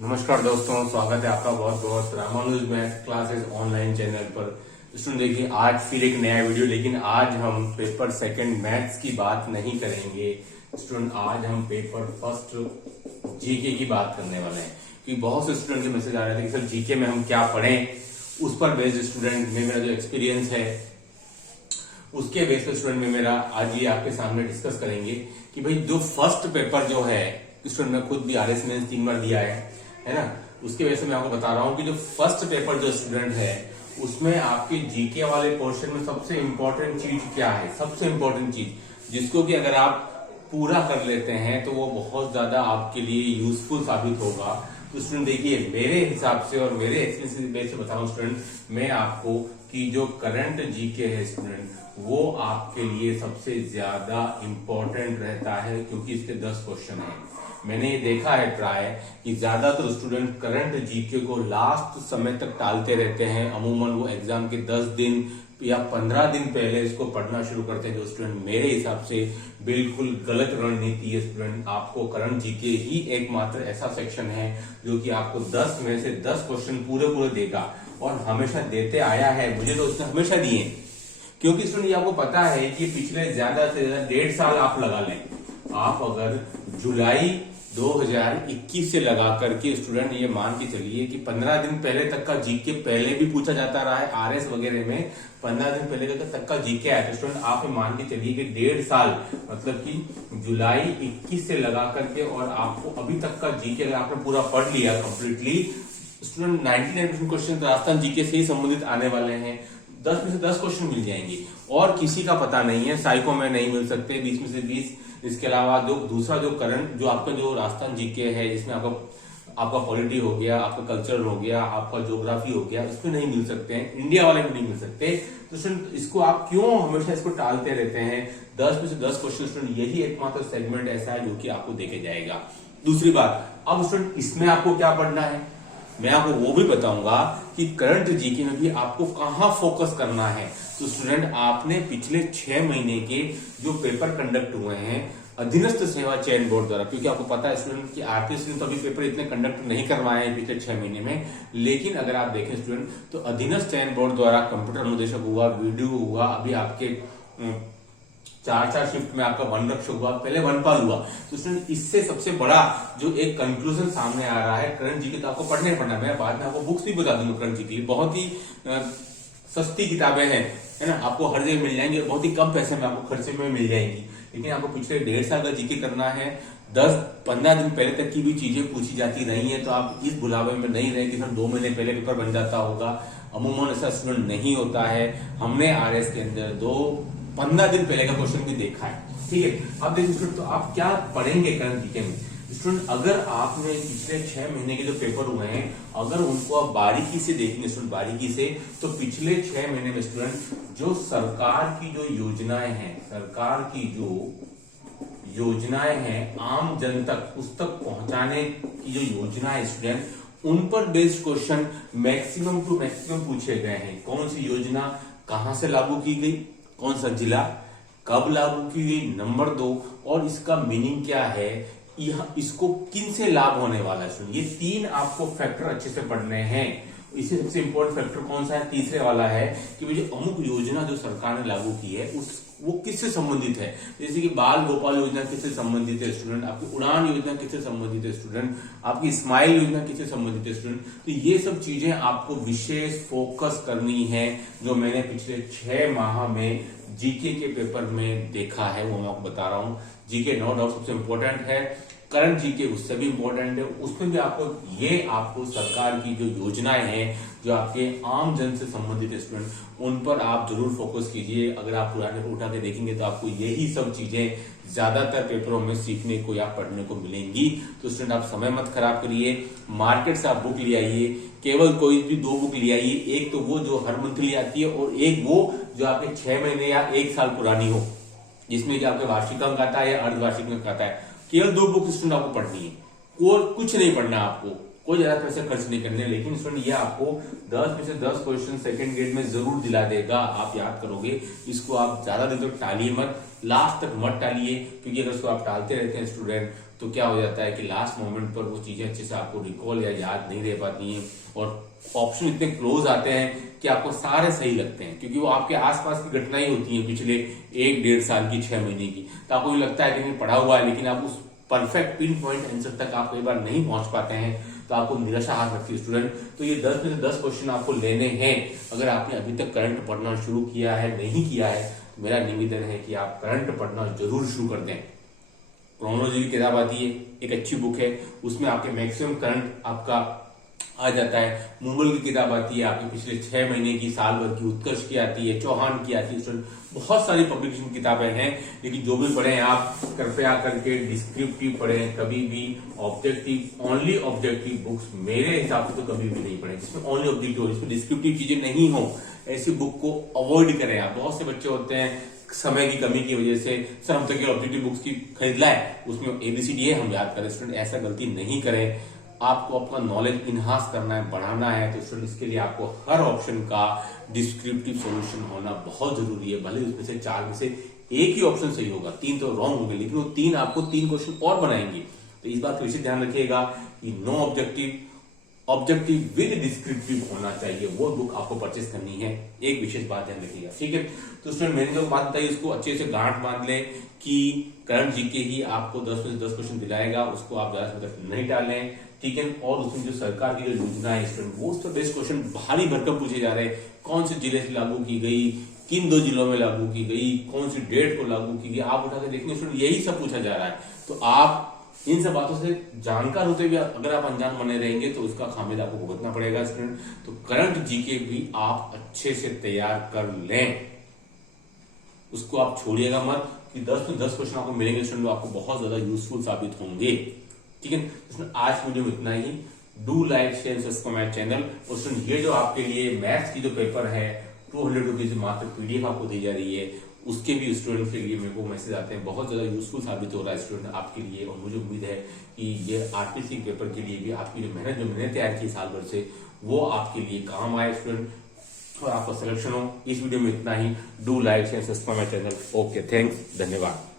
नमस्कार दोस्तों, स्वागत है आपका बहुत बहुत Ramanuj math classes online channel पर। स्टूडेंट देखिए, आज फिर एक नया वीडियो, लेकिन आज हम पेपर सेकंड मैथ्स की बात नहीं करेंगे। स्टूडेंट आज हम पेपर फर्स्ट जीके की बात करने वाले हैं, क्योंकि बहुत से स्टूडेंट के मैसेज आ रहे थे कि सर जीके में हम क्या पढ़ें। उस पर बेस्ड स्टूडेंट में मेरा जो एक्सपीरियंस है उसके बेस पर स्टूडेंट में मेरा आज ये आपके सामने डिस्कस करेंगे कि भाई जो फर्स्ट पेपर जो है, स्टूडेंट मैं खुद भी RS में 3 बार दिया है ना। उसके वजह से मैं आपको बता रहा हूं कि जो फर्स्ट पेपर जो स्टूडेंट है उसमें आपके जीके वाले पोर्शन में सबसे इंपॉर्टेंट चीज क्या है, सबसे इंपॉर्टेंट चीज जिसको कि अगर आप पूरा कर लेते हैं तो वो बहुत ज्यादा आपके लिए यूजफुल साबित होगा। तो स्टूडेंट देखिए, मेरे हिसाब से और मेरे एक्सपीरियंस बेस से बता रहा हूँ स्टूडेंट मैं आपको कि जो करंट जीके है स्टूडेंट वो आपके लिए सबसे ज्यादा इंपॉर्टेंट रहता है, क्योंकि इसके 10 क्वेश्चन हैं। मैंने ये देखा है ट्राई कि ज्यादातर स्टूडेंट करंट जीके को लास्ट समय तक टालते रहते हैं। अमूमन वो एग्जाम के 10 दिन या 15 दिन पहले इसको पढ़ना शुरू करते हैं, जो स्टूडेंट मेरे हिसाब से बिल्कुल गलत रणनीति है। स्टूडेंट आपको करंट जीके ही एकमात्र ऐसा सेक्शन है जो कि आपको 10 में से 10 क्वेश्चन पूरे देगा, और हमेशा देते आया है। मुझे तो उसने हमेशा दिए, क्योंकि स्टूडेंट ये आपको पता है कि पिछले ज्यादा से ज्यादा 1.5 साल आप लगा लें। आप अगर जुलाई 2021 से लगा करके स्टूडेंट ये मान के चलिए कि 15 दिन पहले तक का जीके पहले भी पूछा जाता रहा है RS वगैरह में, 15 दिन पहले तक का जीके आया। तो स्टूडेंट आप मान के चलिए कि 1.5 साल मतलब कि जुलाई 21 से लगा करके और आपको अभी तक का जीके अगर आपने पूरा पढ़ लिया completely, student 99% question Rajasthan GK से ही संबंधित आने वाले हैं। 10 में से 10 क्वेश्चन मिल जाएंगे, और किसी का पता नहीं है। साइको में नहीं मिल सकते 20 में से 20। इसके अलावा जो दूसरा जो करंट जो आपका जो राजस्थान जीके है, जिसमें आपका पॉलिटी हो गया, आपका कल्चर हो गया, आपका ज्योग्राफी हो गया, उसमें नहीं मिल सकते हैं, इंडिया वाले में नहीं मिल सकते। तो स्टूडेंट इसको आप क्यों हमेशा इसको टालते रहते हैं? 10 में से 10 क्वेश्चन स्टूडेंट यही एकमात्र सेगमेंट ऐसा है जो कि आपको देके जाएगा। दूसरी बात, अब स्टूडेंट इसमें आपको क्या पढ़ना है मैं आपको वो भी बताऊंगा कि करंट जीके में भी आपको कहां फोकस करना है। तो स्टूडेंट आपने पिछले 6 महीने के जो पेपर कंडक्ट हुए हैं अधीनस्थ सेवा चयन बोर्ड द्वारा, क्योंकि आपको पता है स्टूडेंट कि RTC ने तो अभी पेपर इतने कंडक्ट नहीं करवाए हैं पिछले 6 महीने में, लेकिन अगर आप देखें स्टूडेंट तो अधीनस्थ चयन बोर्ड द्वारा कंप्यूटर अनुदेशक हुआ, वीडियो हुआ, अभी आपके 4 शिफ्ट में आपका वन रक्षक हुआ, पहले वनपाल हुआ। तो स्टूडेंट इससे सबसे बड़ा जो एक कंक्लूजन सामने आ रहा है, करंट जीके तो आपको पढ़ने पड़ना। मैं बाद में आपको बुक्स भी बता दूंगा करंट जीके, बहुत ही सस्ती किताबें हैं, है ना, आपको हर जगह मिल जाएंगी और बहुत ही कम पैसे में आपको खर्चे में मिल जाएंगी। लेकिन आपको पिछले 1.5 साल का जीके करना है, 10-15 दिन पहले तक की भी चीजें पूछी जाती रही है, तो आप इस बुलावे में नहीं रहे कि सर 2 महीने पहले पेपर बन जाता होगा। अमूमन ऐसा स्टूडेंट नहीं होता है। हमने RS के अंदर 15 दिन पहले का क्वेश्चन भी देखा है, ठीक है। अब देखिए स्टूडेंट, तो आप क्या पढ़ेंगे करंट जीके में? स्टूडेंट अगर आपने पिछले 6 महीने के जो पेपर हुए हैं अगर उनको आप बारीकी से देखेंगे स्टूडेंट, बारीकी से, तो पिछले 6 महीने में स्टूडेंट जो सरकार की जो योजनाएं हैं, सरकार की जो योजनाएं हैं आम जन तक, उस तक पहुंचाने की जो योजना है स्टूडेंट, उन पर based question maximum to maximum पूछे गए हैं। कौन सी योजना कहां से लागू की गई, कौन सा जिला, कब लागू की गई, नंबर 2, और इसका मीनिंग क्या है, इसको किन से लाभ होने वाला है। ये 3 आपको फैक्टर अच्छे से पढ़ने हैं। इससे सबसे इंपॉर्टेंट फैक्टर कौन सा है? तीसरे वाला है कि जो अमुक योजना जो सरकार ने लागू की है वो किससे संबंधित है। जैसे कि बाल गोपाल योजना किससे संबंधित है स्टूडेंट, आपकी उड़ान योजना किससे संबंधित है स्टूडेंट, आपकी स्माइल योजना किससे संबंधित है स्टूडेंट। तो ये सब चीजें आपको विशेष फोकस करनी है, जो मैंने पिछले 6 माह में जीके के पेपर में देखा है वो मैं आपको बता रहा हूँ। जीके नो डाउट सबसे इंपॉर्टेंट है, करंट जीके उससे भी इंपॉर्टेंट है। उसमें भी आपको सरकार की जो योजनाएं हैं जो आपके आम जन से संबंधित है स्टूडेंट, उन पर आप जरूर फोकस कीजिए। अगर आप पुराने को उठा के देखेंगे तो आपको यही सब चीजें ज्यादातर पेपरों में सीखने को या पढ़ने को मिलेंगी। तो स्टूडेंट आप समय मत खराब करिए, मार्केट से आप बुक ले आइए, केवल कोई भी 2 बुक ले आइए, एक तो वो जो हर मंथली आती है और एक वो जो आपके 6 महीने या 1 साल पुरानी हो, जिसमें कि आपके वार्षिक अंक आता है या अर्धवार्षिक अंक आता है। केवल 2 बुक स्टूडेंट आपको पढ़नी है, कुछ नहीं पढ़ना आपको, कोई ज्यादा पैसे खर्च नहीं करने। लेकिन स्टूडेंट ये आपको 10 में से 10 क्वेश्चन सेकंड ग्रेड में जरूर दिला देगा, आप याद करोगे। इसको आप ज्यादा देर तक टालिए मत, लास्ट तक मत टालिए, क्योंकि अगर इसको आप टालते रहते हैं स्टूडेंट तो क्या हो जाता है कि लास्ट मोमेंट पर वो चीजें अच्छे से आपको रिकॉल या याद नहीं रह पाती हैं और ऑप्शन इतने क्लोज आते हैं कि आपको सारे सही लगते हैं, क्योंकि वो आपके आसपास की घटनाएं होती हैं पिछले 1-1.5 साल की, 6 महीने की। तो आपको लगता है कि पढ़ा हुआ है, लेकिन आप उस परफेक्ट पिन पॉइंट आंसर तक आप कई बार नहीं पहुंच पाते हैं, तो आपको निराशा हाथ रखती है स्टूडेंट। तो ये 10 में से 10 क्वेश्चन आपको लेने हैं। अगर आपने अभी तक करंट पढ़ना शुरू किया है, नहीं किया है, तो मेरा निवेदन है कि आप करंट पढ़ना जरूर शुरू कर दें। क्रोनोलॉजी की किताब आती है, एक अच्छी बुक है, उसमें आपके मैक्सिमम करंट आपका आ जाता है। मुंबल की किताब आती है, आपके पिछले 6 महीने की, साल भर की। उत्कर्ष की आती है, चौहान की आती है। बहुत सारी पब्लिकेशन किताबें हैं, लेकिन जो भी पढ़ें आप कृपया करके डिस्क्रिप्टिव पढ़ें, कभी भी ऑब्जेक्टिव, ओनली ऑब्जेक्टिव बुक्स मेरे हिसाब से तो कभी भी नहीं पढ़ें जिसमें ओनली ऑब्जेक्टिव हो, जिसमें डिस्क्रिप्टिव चीजें नहीं हो। ऐसी बुक को अवॉइड करें आप। बहुत से बच्चे होते हैं समय की कमी की वजह से सर हम तो केवल ऑब्जेक्टिव बुक्स की खरीद लाए, उसमें ABCD है हम याद करें। स्टूडेंट ऐसा गलती नहीं करें। आपको अपना नॉलेज इनहांस करना है, बढ़ाना है, तो स्टूडेंट इसके लिए आपको हर ऑप्शन का डिस्क्रिप्टिव सॉल्यूशन होना बहुत जरूरी है। भले उसमें से 4 में से एक ही ऑप्शन सही होगा, 3 तो रॉन्ग होंगे, लेकिन वो 3 आपको 3 क्वेश्चन और बनाएंगे। तो इस बात का विशेष ध्यान रखिएगा कि नो ऑब्जेक्टिव विद डिस्क्रिप्टिव होना चाहिए। वो बुक आपको परचेस करनी है, एक विशेष बात ध्यान रखिएगा, ठीक है। तो स्टूडेंट मैंने जो बात बताई उसको अच्छे से गांठ बांध लें कि करंट जीके ही आपको 10 में से 10 क्वेश्चन दिलाएगा, उसको आप ज्यादा से ज्यादा नहीं डालें, ठीक है। और उसमें जो सरकार की जो योजना है स्टूडेंट, वो उस पर बेस्ट क्वेश्चन भारी भरकम पूछे जा रहे हैं। कौन से जिले से लागू की गई, किन 2 जिलों में लागू की गई, कौन सी डेट को लागू की गई, आप उठा के देखेंगे स्टूडेंट यही सब पूछा जा रहा है। तो आप इन सब बातों से जानकार होते हुए अगर आप अनजान बने रहेंगे तो उसका खामियाजा आपको भुगतना पड़ेगा स्टूडेंट। तो करंट जीके भी आप अच्छे से तैयार कर लें, उसको आप छोड़िएगा मत कि 10 में 10 क्वेश्चन आपको मिलेंगे स्टूडेंट, आपको बहुत ज्यादा यूजफुल साबित होंगे, ठीक है। तो आज वीडियो में इतना ही। Do like share subscribe my channel. और स्टूडेंट ये जो आपके लिए मैथ्स की जो पेपर है 200 रुपीज मात्र PDF आपको दी जा रही है, उसके भी स्टूडेंट के लिए मेरे को मैसेज आते हैं, बहुत ज्यादा यूजफुल साबित हो रहा है स्टूडेंट आपके लिए। और मुझे उम्मीद है कि ये RPC पेपर के लिए भी आपकी जो मैंने तैयार की साल भर से, वो आपके लिए काम आए स्टूडेंट, और आपका सिलेक्शन हो। इस वीडियो में इतना ही। Do like share subscribe my channel. Okay, thanks, धन्यवाद।